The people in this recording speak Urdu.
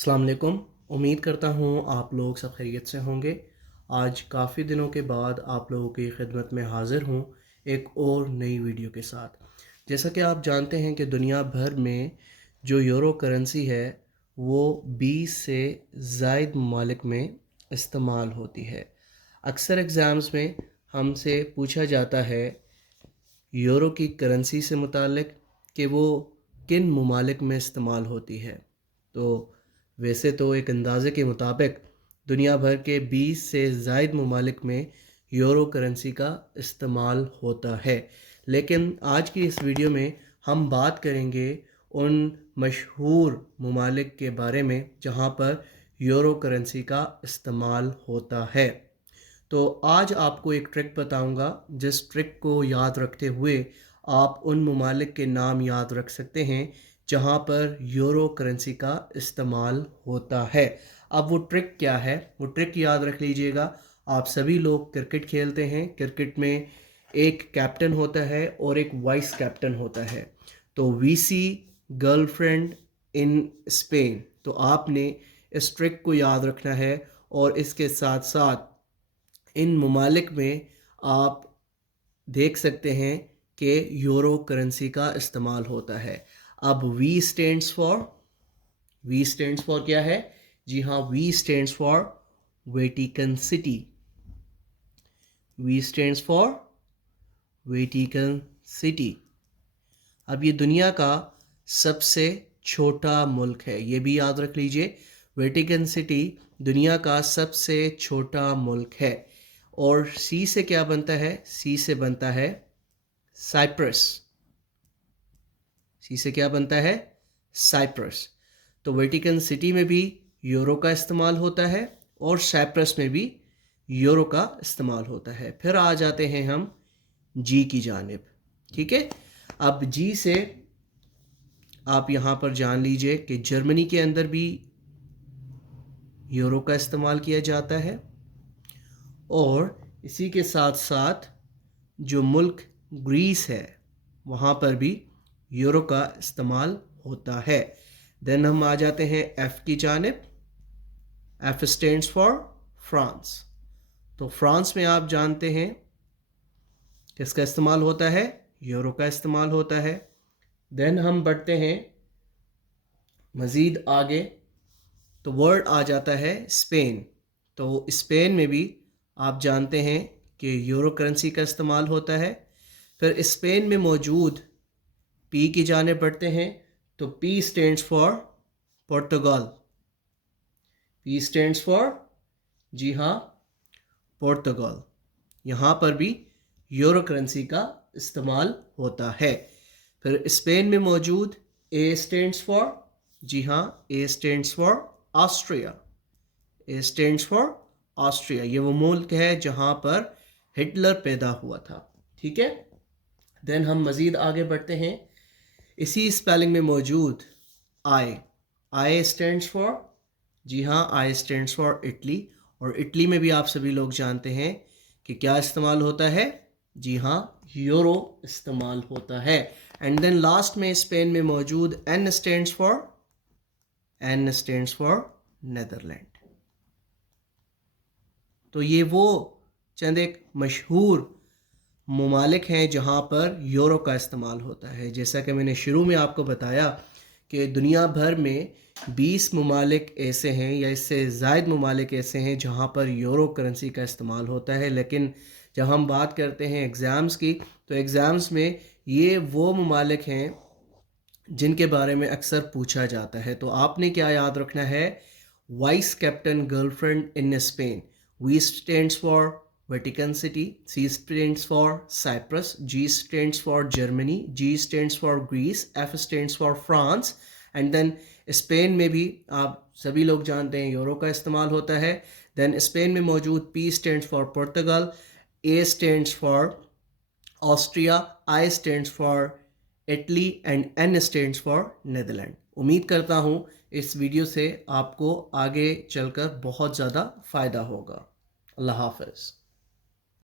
السلام علیکم۔ امید کرتا ہوں آپ لوگ سب خیریت سے ہوں گے۔ آج کافی دنوں کے بعد آپ لوگوں کی خدمت میں حاضر ہوں ایک اور نئی ویڈیو کے ساتھ۔ جیسا کہ آپ جانتے ہیں کہ دنیا بھر میں جو یورو کرنسی ہے وہ 20 سے زائد ممالک میں استعمال ہوتی ہے۔ اکثر ایگزامز میں ہم سے پوچھا جاتا ہے یورو کی کرنسی سے متعلق کہ وہ کن ممالک میں استعمال ہوتی ہے۔ تو ویسے تو ایک اندازے کے مطابق دنیا بھر کے 20 سے زائد ممالک میں یورو کرنسی کا استعمال ہوتا ہے، لیکن آج کی اس ویڈیو میں ہم بات کریں گے ان مشہور ممالک کے بارے میں جہاں پر یورو کرنسی کا استعمال ہوتا ہے۔ تو آج آپ کو ایک ٹرک بتاؤں گا جس ٹرک کو یاد رکھتے ہوئے آپ ان ممالک کے نام یاد رکھ سکتے ہیں جہاں پر یورو کرنسی کا استعمال ہوتا ہے۔ اب وہ ٹرک کیا ہے؟ وہ ٹرک یاد رکھ لیجئے گا۔ آپ سبھی لوگ کرکٹ کھیلتے ہیں، کرکٹ میں ایک کیپٹن ہوتا ہے اور ایک وائس کیپٹن ہوتا ہے۔ تو وی سی گرل فرینڈ ان اسپین، تو آپ نے اس ٹرک کو یاد رکھنا ہے اور اس کے ساتھ ساتھ ان ممالک میں آپ دیکھ سکتے ہیں کہ یورو کرنسی کا استعمال ہوتا ہے۔ اب وی اسٹینڈس فار کیا ہے؟ جی ہاں، V stands for Vatican City. V stands for Vatican City. اب یہ دنیا کا سب سے چھوٹا ملک ہے، یہ بھی یاد رکھ لیجئے۔ ویٹیکن سٹی دنیا کا سب سے چھوٹا ملک ہے۔ اور سی سے کیا بنتا ہے؟ سی سے بنتا ہے سائپرس۔ سی سے کیا بنتا ہے؟ سائپرس۔ تو ویٹیکن سٹی میں بھی یورو کا استعمال ہوتا ہے اور سائپرس میں بھی یورو کا استعمال ہوتا ہے۔ پھر آ جاتے ہیں ہم جی کی جانب، ٹھیک ہے؟ اب جی سے آپ یہاں پر جان لیجئے کہ جرمنی کے اندر بھی یورو کا استعمال کیا جاتا ہے، اور اسی کے ساتھ ساتھ جو ملک گریس ہے وہاں پر بھی یورو کا استعمال ہوتا ہے۔ دین ہم آ جاتے ہیں ایف کی جانب۔ F stands for France. تو فرانس میں آپ جانتے ہیں کس کا استعمال ہوتا ہے؟ یورو کا استعمال ہوتا ہے۔ دین ہم بڑھتے ہیں مزید آگے، تو ورڈ آ جاتا ہے اسپین۔ تو اسپین میں بھی آپ جانتے ہیں کہ یورو کرنسی کا استعمال ہوتا ہے۔ پھر اسپین میں موجود پی کی جانب بڑھتے ہیں، تو P stands for Portugal. P stands for, جی ہاں، پرتگال۔ یہاں پر بھی یورو کرنسی کا استعمال ہوتا ہے۔ پھر اسپین میں موجود اے اسٹینڈس فار، جی ہاں، A stands for Austria. A stands for Austria, یہ وہ ملک ہے جہاں پر ہٹلر پیدا ہوا تھا، ٹھیک ہے؟ دین ہم مزید آگے بڑھتے ہیں، اسی اسپیلنگ میں موجود آئی۔ آئی اسٹینڈس فار، جی ہاں، آئی اسٹینڈس فار اٹلی۔ اور اٹلی میں بھی آپ سبھی لوگ جانتے ہیں کہ کیا استعمال ہوتا ہے؟ جی ہاں، یورو استعمال ہوتا ہے۔ اینڈ دین لاسٹ میں اسپین میں موجود N stands for, N stands for Netherland. تو یہ وہ چند ایک مشہور ممالک ہیں جہاں پر یورو کا استعمال ہوتا ہے۔ جیسا کہ میں نے شروع میں آپ کو بتایا کہ دنیا بھر میں 20 ممالک ایسے ہیں یا اس سے زائد ممالک ایسے ہیں جہاں پر یورو کرنسی کا استعمال ہوتا ہے، لیکن جب ہم بات کرتے ہیں ایگزامز کی تو ایگزامز میں یہ وہ ممالک ہیں جن کے بارے میں اکثر پوچھا جاتا ہے۔ تو آپ نے کیا یاد رکھنا ہے؟ Vice captain girl friend in Spain. V stands for Vatican City, C stands for Cyprus, G stands for Germany, G stands for Greece, F stands for France. And then Spain میں بھی آپ سبھی لوگ جانتے ہیں یورو کا استعمال ہوتا ہے۔ دین اسپین میں موجود P stands for Portugal, A stands for Austria, I stands for Italy and N stands for Netherland. امید کرتا ہوں اس ویڈیو سے آپ کو آگے چل کر بہت زیادہ فائدہ ہوگا۔ اللہ حافظ۔